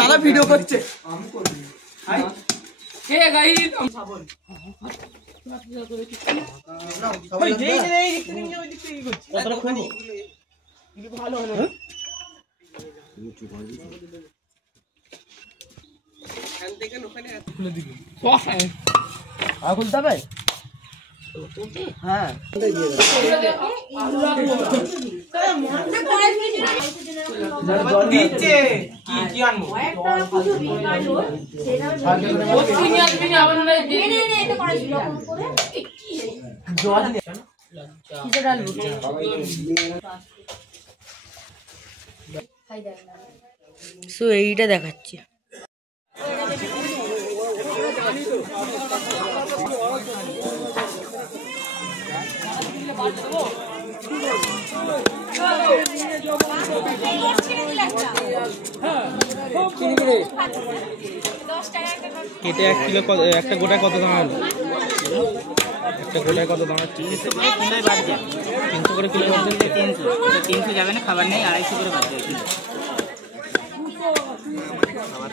দাদা ভিডিও করছে। খুলতে হবে। হ্যাঁ এইটা দেখাচ্ছি। কেটে 1 কিলো একটা গোটা কত দাম? একটা গোটায় কত দাম? 300 করে কিলো। 300 যাবে না, খাবার নেই, 250 করে বাদ দেবে।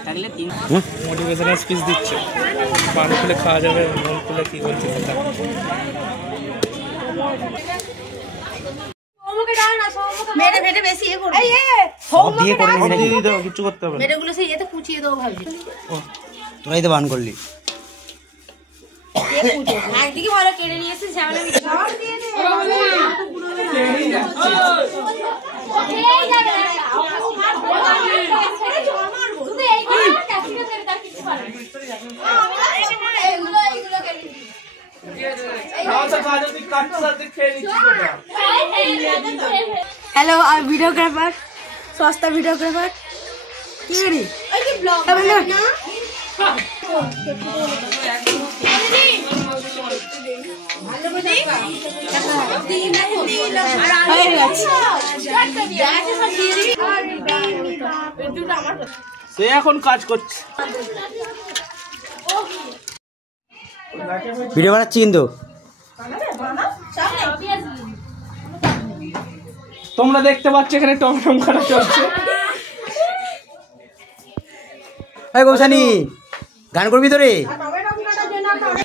থাকলে 300 মোটিভেশনাল স্পিচ দিচ্ছে। পান খুলে খাওয়া যাবে, মন খুলে কি বলছে সেটা। মেরে মেরে বেশি এ করবে। দিয়ে করে দিয়ে দাও, কিছু করতে হবে না। মেরেগুলো সেই এতে কুচিয়ে দাও ভাবছি। তোরাই তো বান করলি। একদিকে ভালো কেটে নিয়েছে ঝামেলা মিটে हेलो वीडियोग्राफर सस्ता वीडियोग्राफर কি রে এই যে ব্লগ না ভালো করে সে এখন কাজ করছে। ভিডিও বানাচ্ছি কিন্তু তোমরা দেখতে পাচ্ছ এখানে টমটম করা চলছে। এই গৌসানি গান করবি তো রে?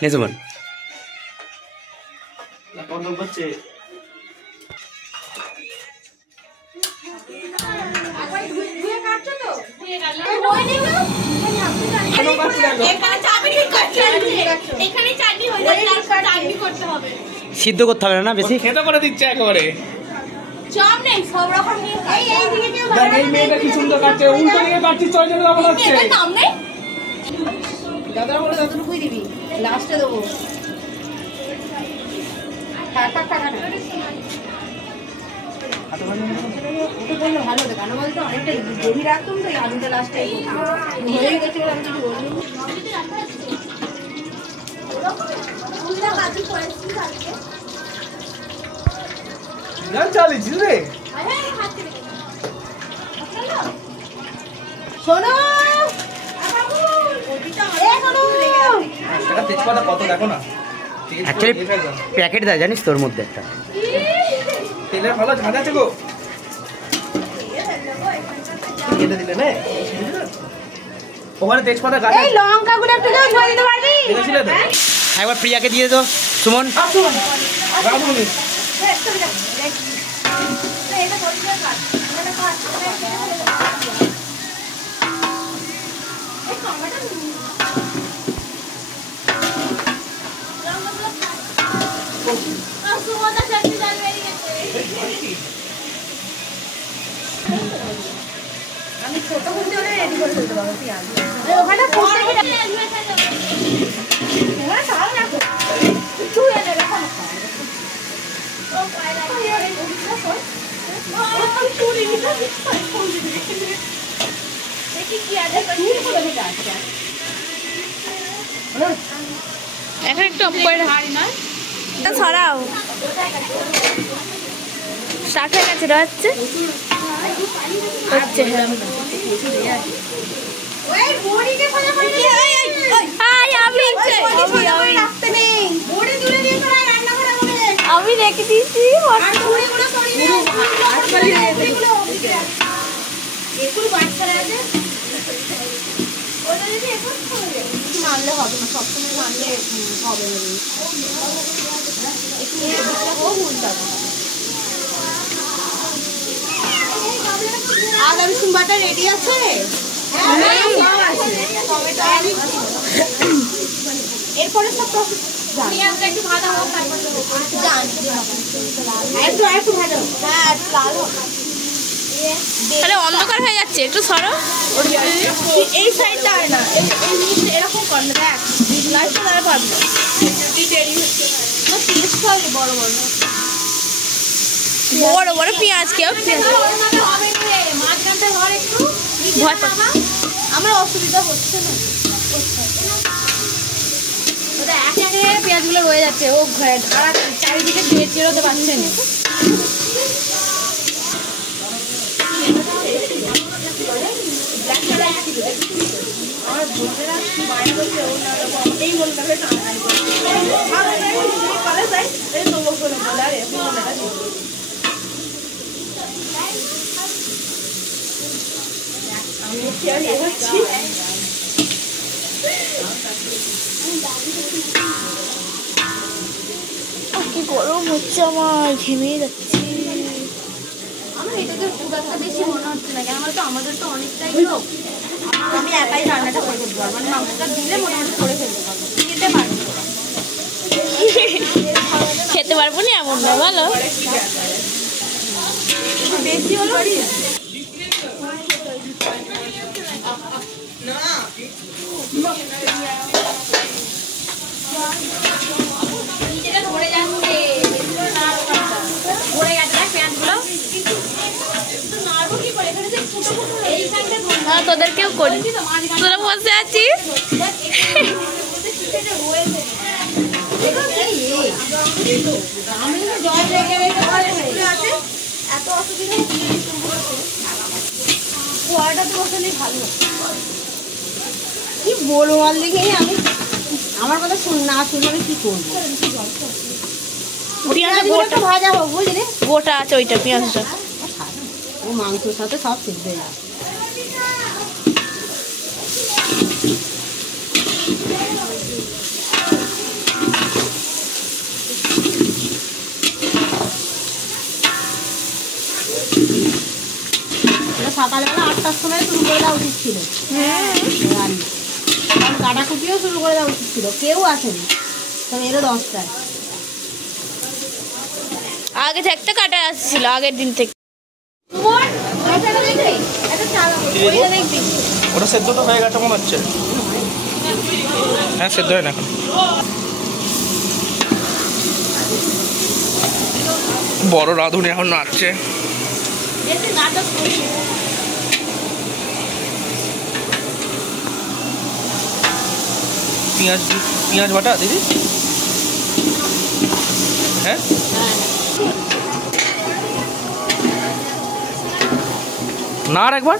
নেছো বল টমটম করছে। সিদ্ধ করতে হবে না বেশি, খেতে করে দিচ্ছে একেবারে। চপ নেই সব রকম নিয়ে খাই। এই দিকে কেউ এই মেয়েটা কি সুন্দর কাটছে, উল্টো দিকে কাটছি, চয় জন্য লাভ হচ্ছে। এর নাম নেই দাদা বলে যতটুকুই দিবি লাস্টে দেবো। টাকা টাকা না এটা বললে ভালো হতো কেন বলতো, অনেকটা গভীর রাখতাম তো আলুটা লাস্টে হয়ে গেছে আমি কিছু বলিনি। চালিয়েছিস রে? শোনো তেজপাতা কত দেখো না, প্যাকেট দেয় জানিস তোর মধ্যে একটা তেলের ভালো ঝাঁজ আছে গো। কেটে দিলে না ওখানে তেজপাতা গাছ, এই লঙ্কাগুলো একটু দাও ধরে দিতে পারবি? দেখেছিলে তো? একবার প্রিয়াকে দিয়ে দাও সুমন। আমি ছোট করতে হলে রেডি করে দিতে পারবো পেঁয়াজ ওখানে পোস্টে হ্যাঁ তাও রাখো চুয়ে দেবে ও পায়রা এই ওদিকটা সর ও চুরি নিতে দেখি কি আছে চুরি করে দিতে আছে এখন একটু অফ করে হাড়ি না এটা ছড়াও স্টার্ট হয়ে গেছে হচ্ছে হচ্ছে ওই বড়িকে খোঁজা করে হাই আমি রাখতে নেই বড়ি দূরে নিয়ে তো রান্না করা হবে আমি রেখে দিয়েছি আর বড়িগুলো সরিয়ে দাও একটু বাচ্চারা আছে ওটা যদি এখন মানলে হবে না, সবসময় মানলে হবে না। আদা রসুন বাটা রেডি আছে? এরপরে সব একটু ভাজা হোক, একটু ভাজা হোক, হ্যাঁ লাল হোক। তাহলে অন্ধকার হয়ে যাচ্ছে, একটু সরো। এই সাইডটা হয় না, এরকম করলে দেখ লাইটটা দ্বারা পাবি বড় বড় বড় বড় পেঁয়াজ কেউ মাঝখানটা ঘর একটু ভয় পাবে। আমার অসুবিধা হচ্ছে না, একে একে পেঁয়াজগুলো রয়ে যাচ্ছে, ও চারিদিকে চেরোতে পারছে না। কি গরম হচ্ছে, আমার ঘেমে যাচ্ছে। আমার এটাতে খুব একটা বেশি মনে হচ্ছে না, কেন বলতো আমাদের তো অনেকটাই লোক, আমি একাই রান্নাটা করে ফেলতে পারবো, মানে মাংসটা দিলে মোটামুটি করে ফেলতে পারবো, খেতে পারবো খেতে পারবো না এমন না, বলো বেশি হলো ধরে যাচ্ছে, ধরে গেছে পেঁয়াজগুলো নাড়বো কি করে, এইখানটা তোদেরকেও করি, তোরা বসে আছিস। এত অসুবিধা কুয়াটাতে বসলেই ভালো। কি বলবো বল দেখি, আমি আমার কথা না শুনলে আমি কি করবো? পেঁয়াজটা ভাজা হোক, বুঝলি? গোটা আছে ওইটা পেঁয়াজটা, ও মাংসের সাথে সব সিদ্ধ হয়ে যাবে। সকালবেলা 8টার সময় শুরু করে দেওয়া উচিত ছিল, কাটাকুটিও শুরু করে দেওয়া উচিত ছিল, কেউ আসেনি, তবে এরও 10টায়। আগে থাকতে কাটা আসছিল, আগের দিন থেকে। ওটা সেদ্ধ তো হয়ে গেছে মনে হচ্ছে, হ্যাঁ সেদ্ধ হয় না এখন। বড় রাঁধুনি এখন নাচছে। পেঁয়াজ বাটা দিদি, হ্যাঁ না আর একবার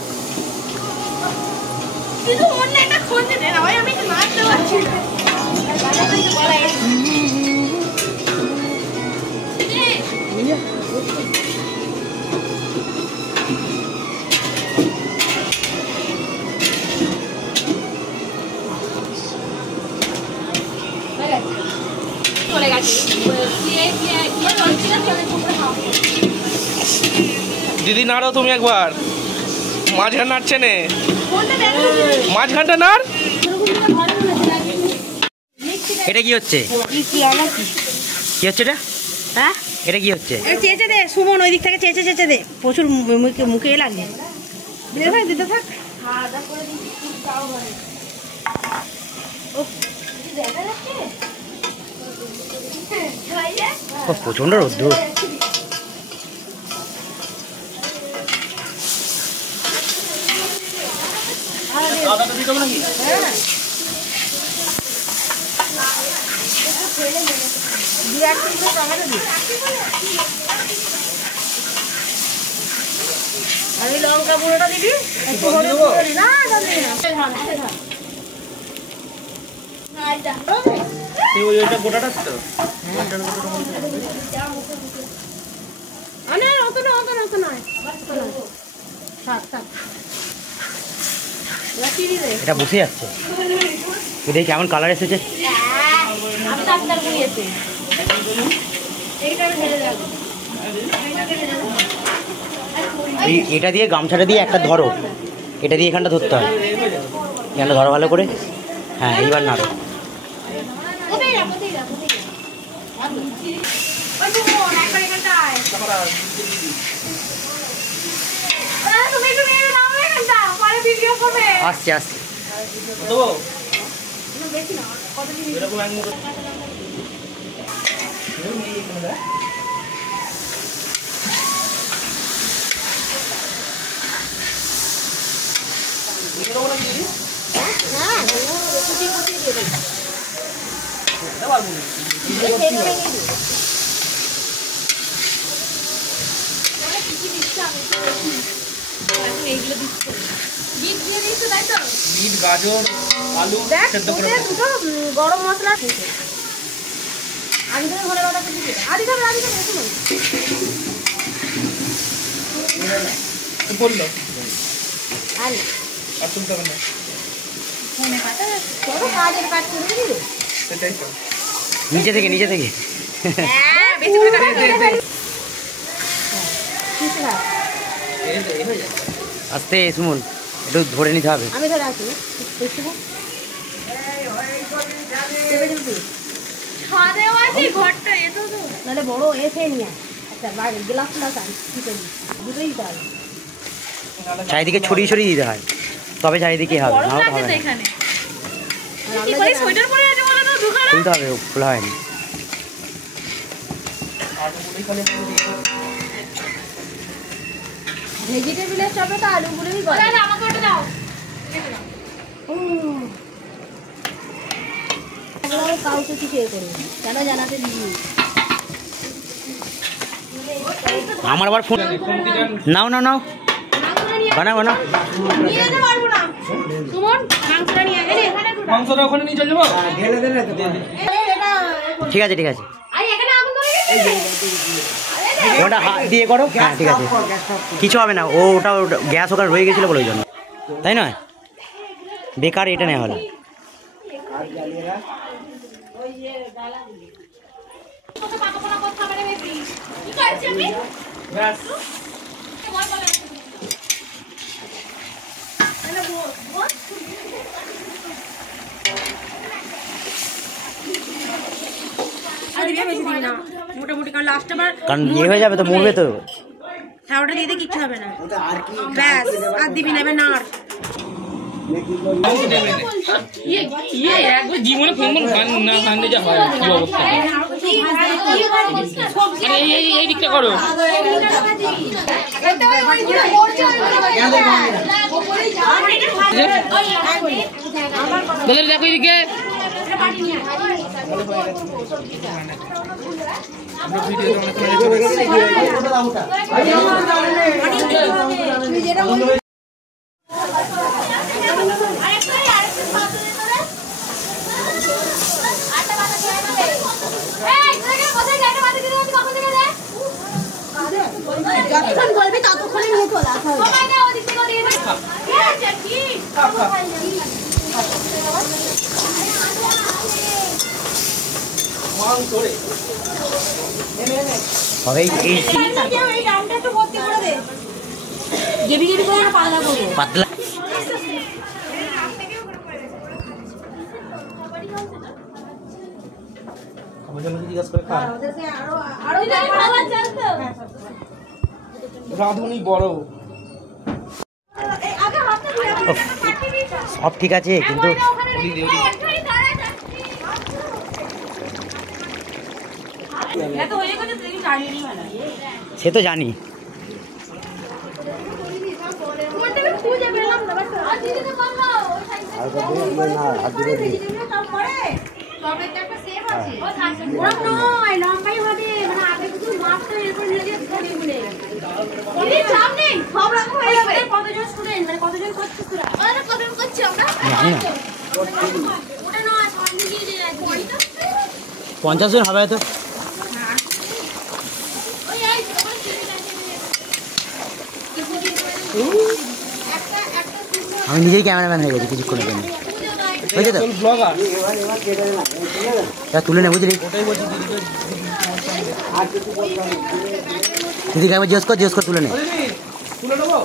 দিদি নাড়ো তুমি একবার, মাঝখান নাড়ছে নে, মাঝখানটা নাড়। এটা কি হচ্ছে? কি হচ্ছে এটা? হ্যাঁ এটা কি হচ্ছে? চেঁচে দে সুমন, ওই দিক থেকে চেঁচে দে, প্রচুর মুখে লাগে, দিতে থাক। প্রচন্ড রোদ্দুর। আমি লঙ্কা গুঁড়োটা দিবি, গোটাটা অত নয় এটা বসে যাচ্ছে, দেখি কেমন কালার এসেছে। এটা দিয়ে গামছাটা দিয়ে একটা ধরো, এটা দিয়ে এখানটা ধরতে হয়, এখানটা ধরো ভালো করে। হ্যাঁ এইবার নাড়ো। আসছে আসছে। বিট, গাজর, আলু সেদ্ধ করে গরম মশলা আদি ধরে ঘরে ওটা দিতে আদি ধরে বললো আরে আর তুলতে হবে না, ফোনে পাতা কত কাজের কাজ করে দিবি সেটাই তো। নিচে থেকে হ্যাঁ বেশি করে আস্তে সুমন, একটু ধরে নিতে হবে। আমি ধরে আছি নাহলে বড় এসে নিয়ে আচ্ছা বাইরে গ্লাস দুটোই দিতে হবে। চারিদিকে ছড়িয়ে ছড়িয়ে দিতে হয়, তবে চারিদিকে হবে, না হলে হবে না। খুলতে হবে, খোলা হয়নি। ভেজিটেবিলের চপে তো আলুগুলোই বলে আমাকে ওটা দাও কাউকে কিছু এ করবো কেন জানাতে দিই। আমার আবার ফোন নাও নাও নাও, বানাও বানাও। মাংসটা ওখানে নিয়ে চলে যাবো। ঠিক আছে ঠিক আছে, ওটা হাত দিয়ে করো। হ্যাঁ ঠিক আছে, কিছু হবে না। ওটা গ্যাস ওখানে রয়ে গেছিলো বলে ওই জন্য, তাই নয়? বেকার এটা নেওয়া হলো। মোটামুটি কারণ লাস্ট আবার কারণ ইয়ে হয়ে যাবে তো, মরবে তো। হ্যাঁ ওটা দিয়ে কিচ্ছু হবে না, ব্যাস আর দিবি নেবে না। আর একবার জীবনে ফোন না কান্দে যা হয় কি অবস্থা। এই দিকটা করো, দেখো এদিকে। যতক্ষণ বলবি ততক্ষণে নিয়ে চলে আসা হবে। পাতলা রাঁধুনি বড় সব ঠিক আছে, কিন্তু সে তো জানি। জানি না, 50 জন হবে হয়তো। আমি নিজেই ক্যামেরাম্যান হয়ে গেছি কিছুক্ষণের জন্য, বুঝলি তো? ব্লগার তা তুলে নে, বুঝলি? ওটাই বলছি দিদিকে একবার জিজ্ঞেস কর তুলে নে। তুলে নেবো।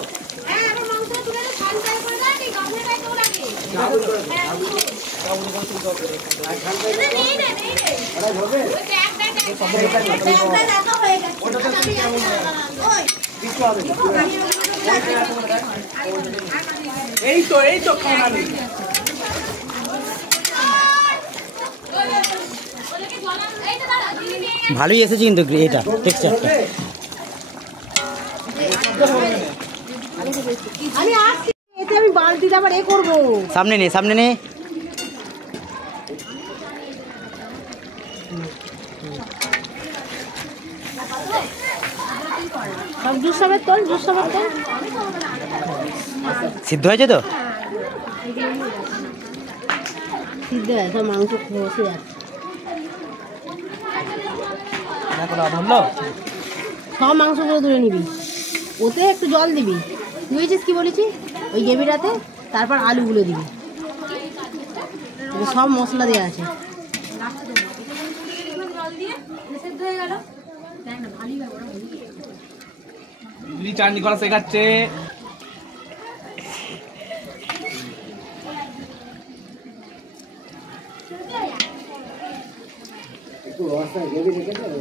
এই তো খাওয়া নেই। ভালোই এসেছে কিন্তু এটা টেক্সচারটা। আমি আসছি, এতে আমি বালতিটা আবার এ করবো। সামনে নে, সামনে নে। সব জুস সবের তোল, জুস সবের তোল। সিদ্ধ হয়েছে তো? সিদ্ধ হয়, সব মাংস বসে যাচ্ছে। সব মাংসগুলো তুলে নিবি, ওতে একটু জল দিবি। বুঝেছিস কি বলেছি? ওই গ্রেভিটাতে তারপর আলুগুলো দিবি, সব মশলা দেওয়া আছে। চাটনি করা শেখাচ্ছে।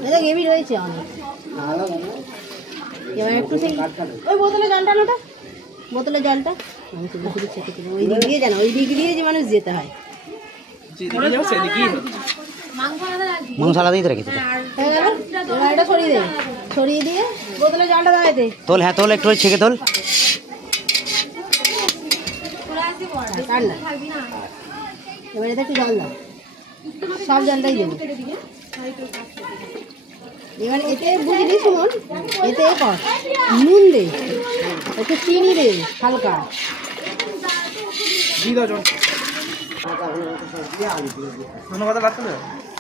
এটা গ্রেভি রয়েছে অনেক। এবার একটু সেই ওই বোতলে জলটা নোটা, বোতলে জলটা ওই দিক দিয়ে জানা, ওই দিক দিয়ে যে মানুষ যেতে হয়। মাংস আলাদাই তো রেখেছে। হয়ে গেল, এবার এটা সরিয়ে দে, সরিয়ে দিয়ে বোতলে জলটা দাঁড়াইতে তোল, হ্যাঁ তোল, একটু ছেঁকে তোল। ঠান্ডা। এবার এতে একটু জল দাও, সব জলটাই দেবে। এবার এতে বুঝলি সুমন, এতে কর নুন দে, একটু চিনি দে হালকা।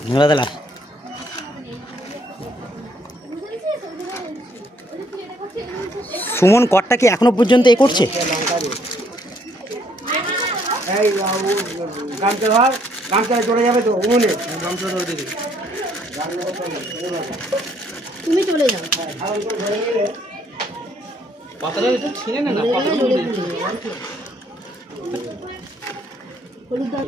ধন্যবাদ লাস। সুমন কটটা কি এখনো পর্যন্ত এ করছে? তুমি চলে যাও, পাতাটা একটু ছিঁড়ে নে না, পাতাটা হলুদ দাও।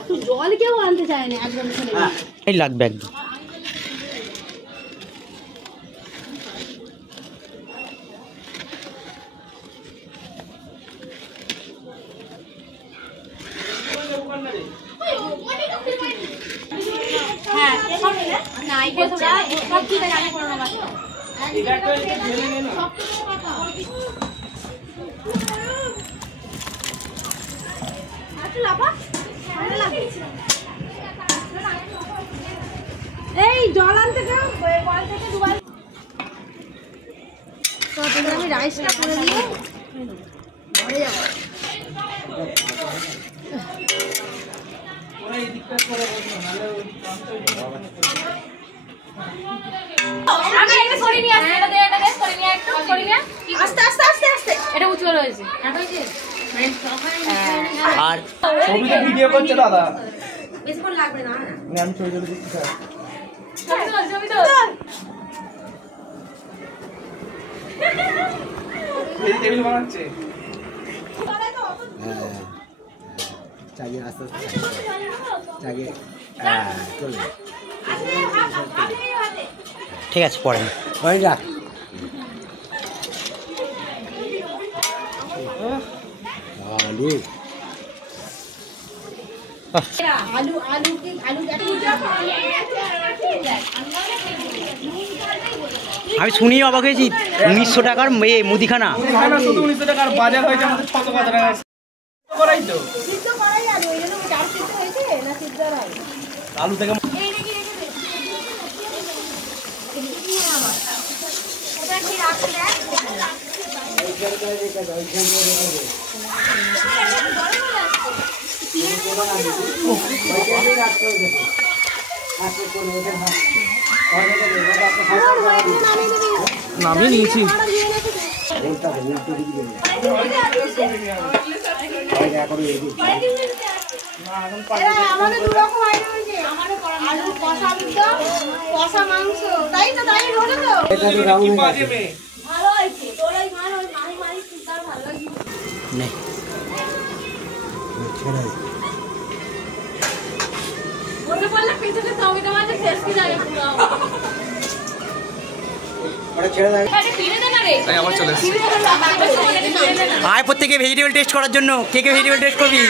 একটু জল কেউ আনতে চায় না, একদম এই লাগবে একদম। এই জল আনতে গেলাম, আমি রাইসটা করে দিয়ে ঘরে যাবো। আর ছবিতে ভিডিও করছে দাদা। বেশিক্ষণ লাগবে না। আমি ছবি তুলে দিচ্ছি স্যার। এই টেবিল বানাচ্ছে। ঠিক আছে, পরে রাখ। আলু আলু আলু কি আলু আমি শুনিয়ে অবাক হয়েছি, 1900 টাকার মুদিখানা। মুদিখানা শুধু 1900 টাকার, বাজার হয়েছে আমাদের 600 টাকা। করাই তো সিদ্ধ করাই আলু, এই জন্য চার সিদ্ধ হয়েছে না সিদ্ধ হয় আলু থেকে নামিয়ে নিয়েছি। আমাদের দু রকম আইটেম আছে, আলু কষা একদম, কষা মাংস, তাই তো তাই হলো তো। ভালো হয়েছে, তোর ওই মার ওই মারি মারি তার ভালো লাগছে। নে মনে পড়লে পেছনে টমেটো মাঝে শেষ কি যায় পুরো। আয় প্রত্যেকে ভেজিটেবল টেস্ট করার জন্য। কে কে ভেজিটেবল টেস্ট করবি?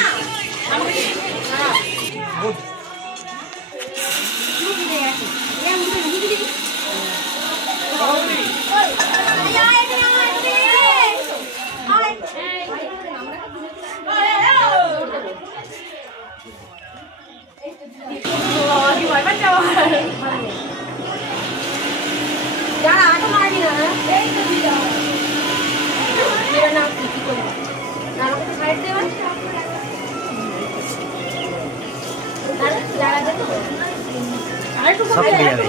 সব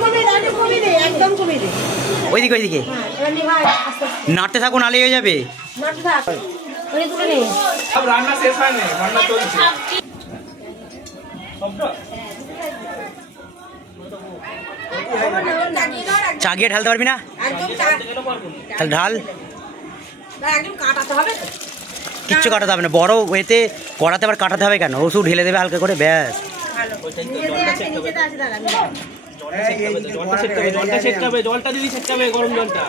কমে যাবে। একদম কমে দে। ওইদিকে ওইদিকে নাড়তে থাকুন, আলে হয়ে যাবে। সব রান্না শেষ হয় না, রান্না চলছে। চা গিয়ে ঢালতে পারবি না? তাহলে ঢাল। কিচ্ছু কাটাতে হবে না, বড় এতে কড়াতে আবার কাটাতে হবে কেন? ওষুধ ঢেলে দেবে হালকা করে, ব্যাস। জলটা ছেটকে হবে, জলটা দিদি ছেটকে হবে, গরম জলটা।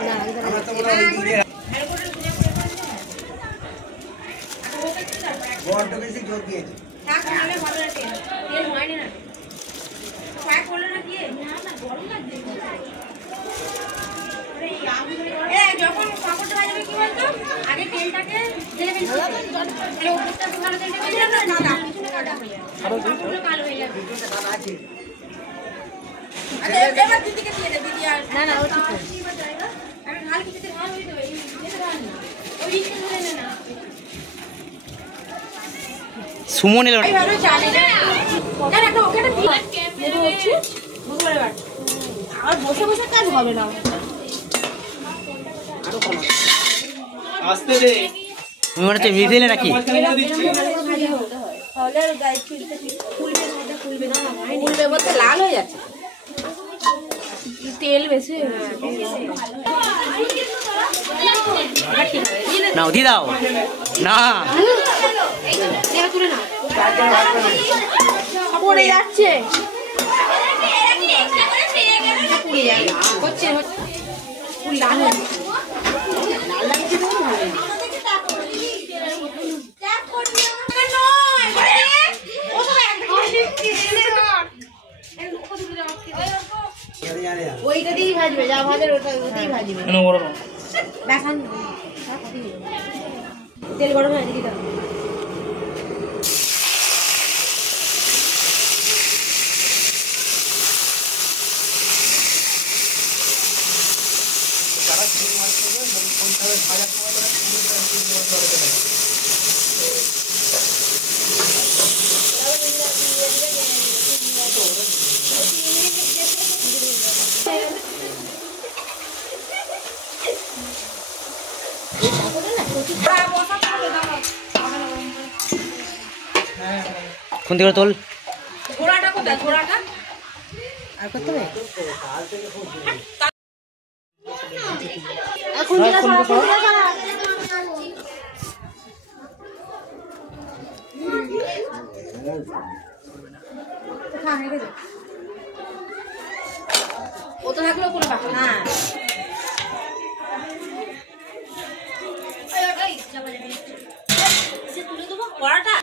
যখন পাঁপড়টা ভাজবে কি বলতো, আগে তেলটাকে ঢেলে দিবি, তাহলে উপরটা ভালো তেলটা ভেজে যাবে, না না পিছনে কাটা হয়ে যাবে, পাঁপড়গুলো কালো হয়ে যাবে। আচ্ছা এবার দিদিকে দিয়ে দে, দিদি আর না না ও ঠিক আছে, আমি ঢাল কিছুতে ঢাল হয়ে যাবে, এই ঢাল না ওই দিকে ধরে নে না। সুমন এলো। এইভাবে চালে না না না ওকে একটা দিই দেবো হচ্ছে বুঝলে বাট আর বসে বসে কাজ হবে না। আস্তে দে, তুমি মনে হচ্ছে মিশিয়ে নাকি? তাহলে আর গায়ে ফুলবে ফুলবে না, ফুলবে বলতে লাল হয়ে যাচ্ছে, তেল বেশি নাও দিয়ে দাও না, তুলে না পড়ে যাচ্ছে, হচ্ছে ফুল লাল হয়ে যাচ্ছে, লাল লাগছে তো ভালো। ওইটা দিয়েই ভাজবে, যা ভাজবে ওটা ওটাই ভাজবে। দেখান তেল গরম হয়ে দিকে দাও। কোন দিকে তোল? ঘোড়াটা কোথায়? ঘোড়াটা আর করতে হবে এখন যেটা ও তো থাকলেও কোনো ব্যাপার না। তুলে দেবো পড়াটা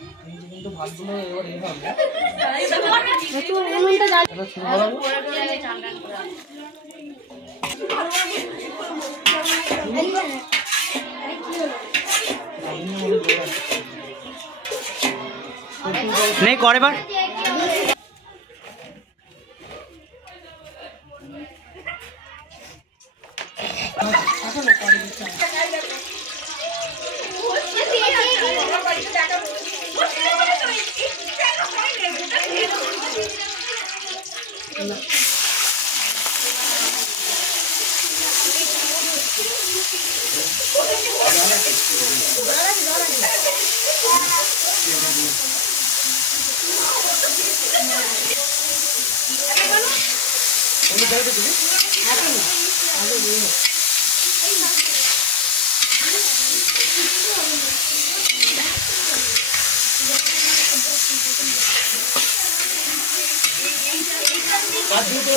নেই করে বার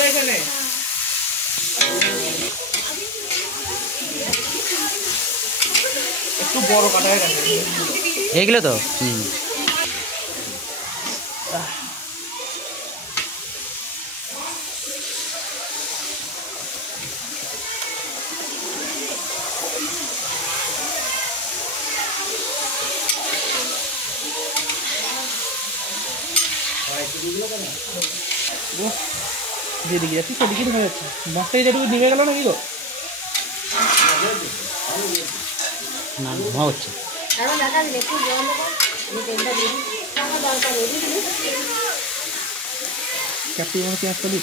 এখানে একটু বড় কাটা হয়ে গেছে এগুলো তো যেদিকে যাচ্ছি সেদিকে হয়ে যাচ্ছে মাছটা যেটুকু নিভে গেল নাকি গো না ধোঁয়া হচ্ছে চারটি পেঁয়াজ করি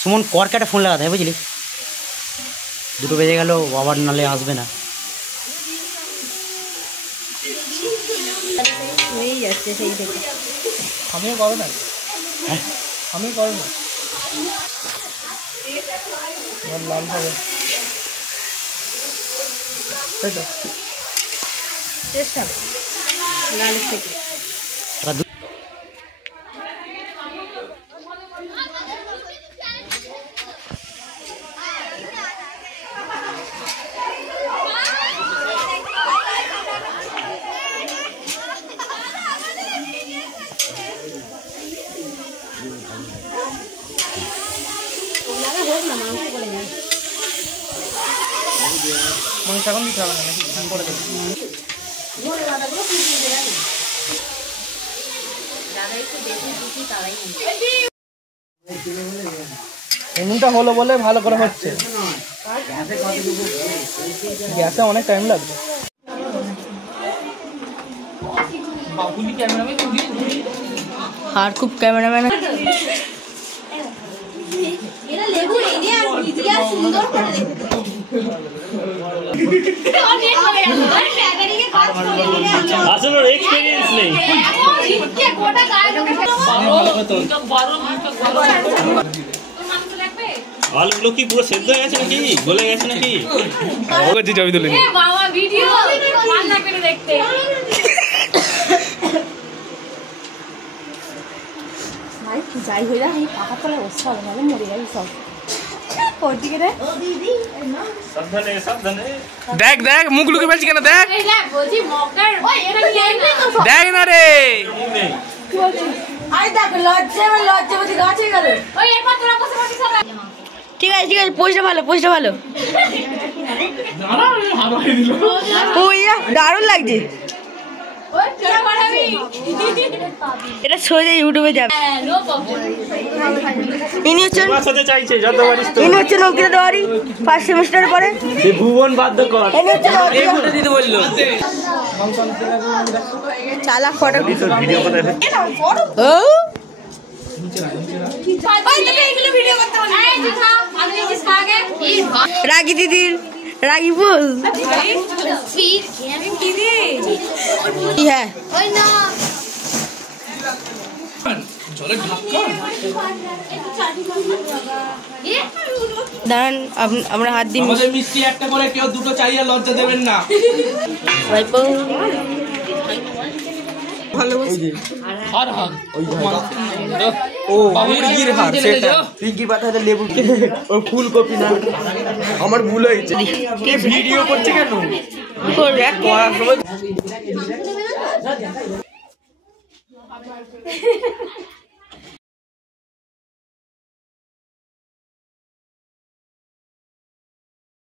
সুমন কর কাটা ফোন লাগাতে হয় বুঝলি, 2টো বেজে গেল আবার নালে আসবে না। হয়েই যাচ্ছে সেই থেকে। আমিও করো না, হ্যাঁ আমিও করো না, লাল হবে তাই তো চেষ্টা লালের থেকে। মাংস এখন দিতে হবে না নাকি করে দেবো? এমনটা হলো বলে ভালো করে হচ্ছে, গ্যাসে অনেক টাইম লাগবে। আর খুব ক্যামেরাম্যান আসলে এক্সপেরিয়েন্স নেই। আলুগুলো কি পুরো সেদ্ধ হয়ে গেছে নাকি, গলে গেছে নাকি? ছবি তুলে নি যাই হয়ে যা, এই পাকা তলায় বসতে হবে, নাহলে মরে যাবি সব। ওদিকে রে সাবধানে সাবধানে। দেখ দেখ মুখ লুকে ফেলছি কেন, দেখ দেখ না রে। ঠিক আছে ঠিক আছে, পোস্টটা ভালো, পোস্টটা ভালো। দারুণ লাগছে এটা, সোজা ইউটিউবে যাবে। ইনি হচ্ছেন অঙ্কিতা দেওয়ারি, ফার্স্ট সেমিস্টারে পড়ে। ভুবন বাধ্য কর দিতে বললো চালাক ফটো ভিডিও করে ও রাগি দিদির রাগি ফুল। হ্যাঁ দাঁড়ান, আমরা হাত দিই। আমাদের মিষ্টি একটা করে কেউ দুটো চাইয়া লজ্জা দেবেন না। আমার ভুল হয়েছে, ভিডিও করছে কেন?